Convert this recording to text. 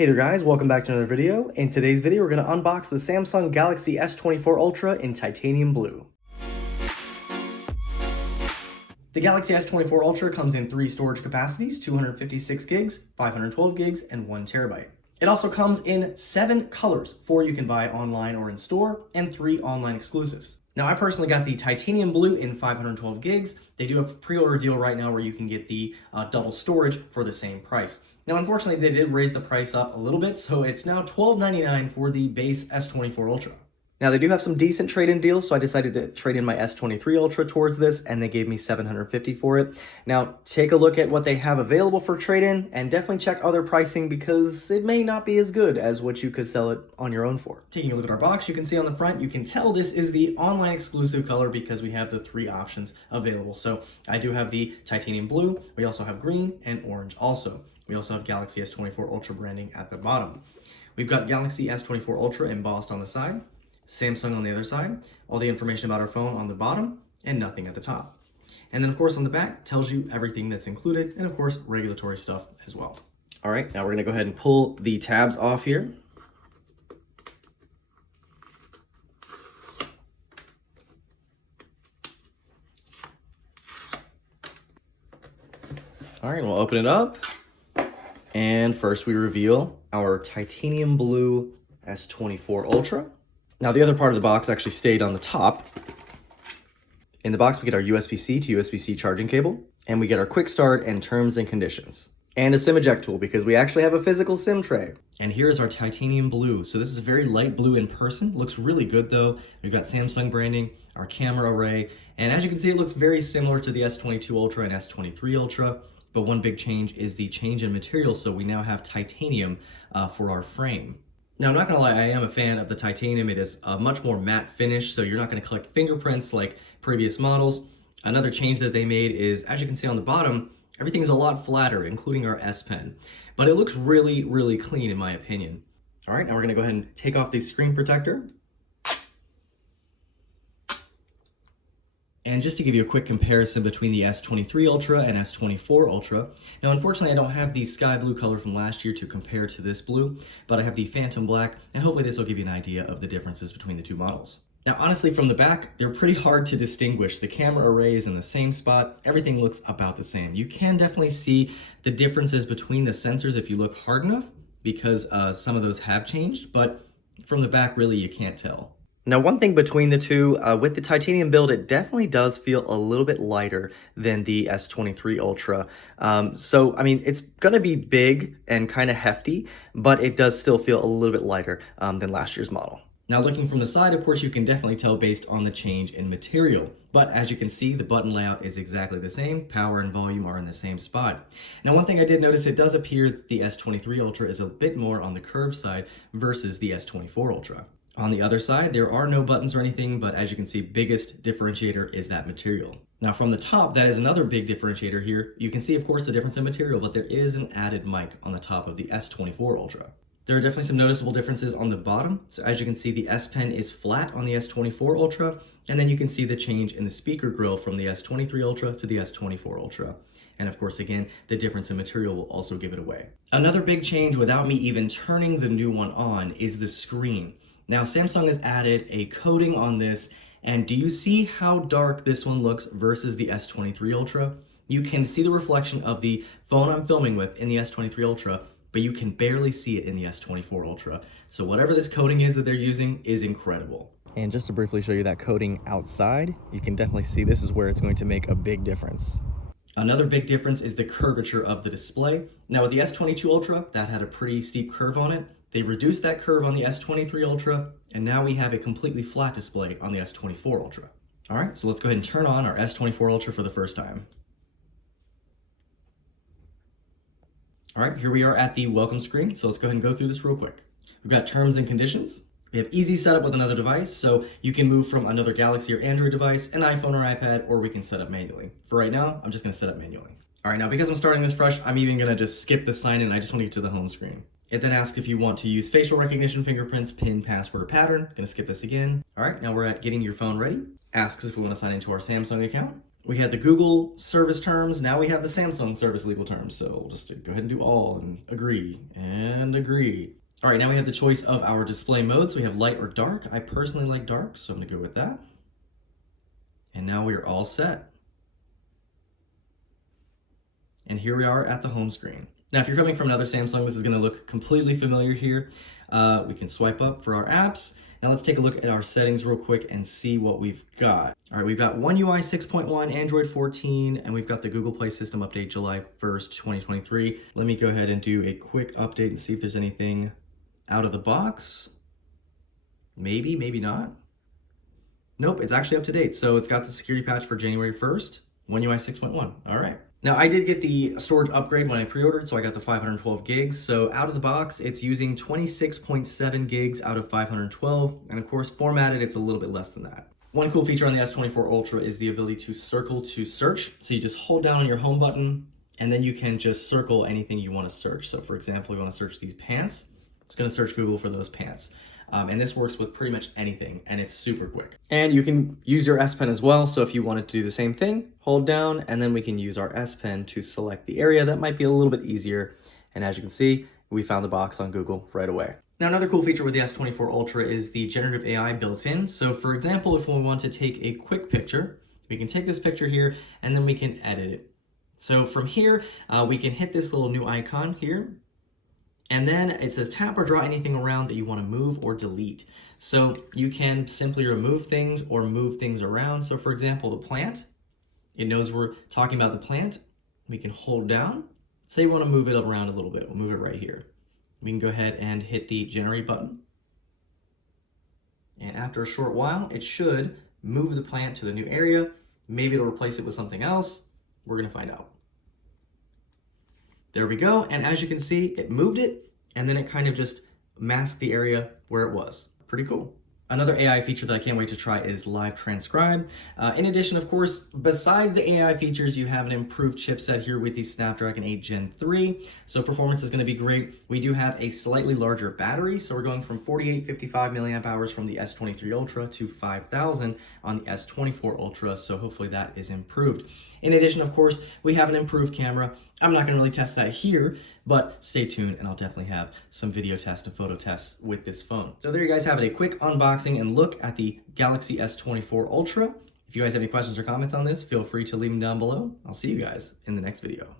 Hey there guys, welcome back to another video. In today's video, we're going to unbox the Samsung Galaxy S24 Ultra in titanium blue. The Galaxy S24 Ultra comes in 3 storage capacities, 256 gigs, 512 gigs, and 1 terabyte. It also comes in 7 colors, 4 you can buy online or in store, and 3 online exclusives. Now, I personally got the titanium blue in 512 gigs. They do have a pre-order deal right now where you can get the double storage for the same price. Now, unfortunately, they did raise the price up a little bit, so it's now $12.99 for the base S24 Ultra. Now, they do have some decent trade-in deals, so I decided to trade in my S23 Ultra towards this, and they gave me $750 for it. Now, take a look at what they have available for trade-in, and definitely check other pricing because it may not be as good as what you could sell it on your own for. Taking a look at our box, you can see on the front, you can tell this is the online exclusive color because we have the 3 options available. So I do have the titanium blue, we also have green, and orange also. We also have Galaxy S24 Ultra branding at the bottom. We've got Galaxy S24 Ultra embossed on the side, Samsung on the other side, all the information about our phone on the bottom, and nothing at the top. And then of course on the back tells you everything that's included, and of course regulatory stuff as well. All right, now we're gonna go ahead and pull the tabs off here. All right, we'll open it up. And first we reveal our titanium blue S24 Ultra. Now the other part of the box actually stayed on the top. In the box we get our USB-C to USB-C charging cable, and we get our quick start and terms and conditions. And a SIM eject tool because we actually have a physical SIM tray. And here's our titanium blue. So this is very light blue in person. Looks really good though. We've got Samsung branding, our camera array, and as you can see it looks very similar to the S22 Ultra and S23 Ultra. But one big change is the change in material, so we now have titanium for our frame. Now, I'm not gonna lie, I am a fan of the titanium. It is a much more matte finish, so you're not gonna collect fingerprints like previous models. Another change that they made is, as you can see on the bottom, everything's a lot flatter, including our S Pen. But it looks really, really clean in my opinion. All right, now we're gonna go ahead and take off the screen protector. And just to give you a quick comparison between the S23 Ultra and S24 Ultra, now unfortunately I don't have the sky blue color from last year to compare to this blue, but I have the Phantom Black, and hopefully this will give you an idea of the differences between the two models. Now honestly from the back, they're pretty hard to distinguish. The camera array is in the same spot, everything looks about the same. You can definitely see the differences between the sensors if you look hard enough, because some of those have changed, but from the back really you can't tell. Now, one thing between the two, with the titanium build, it definitely does feel a little bit lighter than the S23 Ultra. So, I mean, it's going to be big and kind of hefty, but it does still feel a little bit lighter than last year's model. Now, looking from the side, of course, you can definitely tell based on the change in material. But as you can see, the button layout is exactly the same. Power and volume are in the same spot. Now, one thing I did notice, it does appear that the S23 Ultra is a bit more on the curved side versus the S24 Ultra. On the other side, there are no buttons or anything, but as you can see, biggest differentiator is that material. Now from the top, that is another big differentiator here. You can see, of course, the difference in material, but there is an added mic on the top of the S24 Ultra. There are definitely some noticeable differences on the bottom. So as you can see, the S Pen is flat on the S24 Ultra, and then you can see the change in the speaker grill from the S23 Ultra to the S24 Ultra. And of course, again, the difference in material will also give it away. Another big change without me even turning the new one on is the screen. Now, Samsung has added a coating on this, and do you see how dark this one looks versus the S23 Ultra? You can see the reflection of the phone I'm filming with in the S23 Ultra, but you can barely see it in the S24 Ultra. So whatever this coating is that they're using is incredible. And just to briefly show you that coating outside, you can definitely see this is where it's going to make a big difference. Another big difference is the curvature of the display. Now with the S22 Ultra, that had a pretty steep curve on it. They reduced that curve on the S23 Ultra, and now we have a completely flat display on the S24 Ultra. All right, so let's go ahead and turn on our S24 Ultra for the first time. All right, here we are at the welcome screen, so let's go ahead and go through this real quick. We've got terms and conditions. We have easy setup with another device, so you can move from another Galaxy or Android device, an iPhone or iPad, or we can set up manually. For right now, I'm just gonna set up manually. All right, now because I'm starting this fresh, I'm even gonna just skip the sign in. I just wanna get to the home screen. It then asks if you want to use facial recognition, fingerprints, PIN, password, or pattern. Gonna skip this again. All right, now we're at getting your phone ready. Asks if we want to sign into our Samsung account. We had the Google service terms. Now we have the Samsung service legal terms. So we'll just go ahead and do all and agree and agree. All right, now we have the choice of our display mode. So we have light or dark. I personally like dark, so I'm gonna go with that. And now we are all set. And here we are at the home screen. Now, if you're coming from another Samsung, this is gonna look completely familiar here. We can swipe up for our apps. Now let's take a look at our settings real quick and see what we've got. All right, we've got One UI 6.1, Android 14, and we've got the Google Play System update July 1st, 2023. Let me go ahead and do a quick update and see if there's anything out of the box. Maybe, maybe not. Nope, it's actually up to date. So it's got the security patch for January 1st, One UI 6.1. All right. Now I did get the storage upgrade when I pre-ordered, so I got the 512 gigs. So out of the box, it's using 26.7 gigs out of 512. And of course, formatted, it's a little bit less than that. One cool feature on the S24 Ultra is the ability to circle to search. So you just hold down on your home button, and then you can just circle anything you want to search. So for example, you want to search these pants, it's going to search Google for those pants. And this works with pretty much anything, and it's super quick. And you can use your S Pen as well. So if you wanted to do the same thing, hold down, and then we can use our S Pen to select the area. That might be a little bit easier. And as you can see, we found the box on Google right away. Now, another cool feature with the S24 Ultra is the generative AI built in. So for example, if we want to take a quick picture, we can take this picture here, and then we can edit it. So from here, we can hit this little new icon here. And then it says tap or draw anything around that you want to move or delete. So you can simply remove things or move things around. So for example, the plant, it knows we're talking about the plant. We can hold down. Say we want to move it around a little bit. We'll move it right here. We can go ahead and hit the generate button. And after a short while, it should move the plant to the new area. Maybe it'll replace it with something else. We're going to find out. There we go, and as you can see, it moved it, and then it kind of just masked the area where it was. Pretty cool. Another AI feature that I can't wait to try is live transcribe. In addition, of course, besides the AI features, you have an improved chipset here with the Snapdragon 8 Gen 3. So performance is going to be great. We do have a slightly larger battery. So we're going from 4855 milliamp hours from the S23 Ultra to 5000 on the S24 Ultra. So hopefully that is improved. In addition, of course, we have an improved camera. I'm not going to really test that here, but stay tuned and I'll definitely have some video tests and photo tests with this phone. So there you guys have it, a quick unboxing and look at the Galaxy S24 Ultra. If you guys have any questions or comments on this, feel free to leave them down below. I'll see you guys in the next video.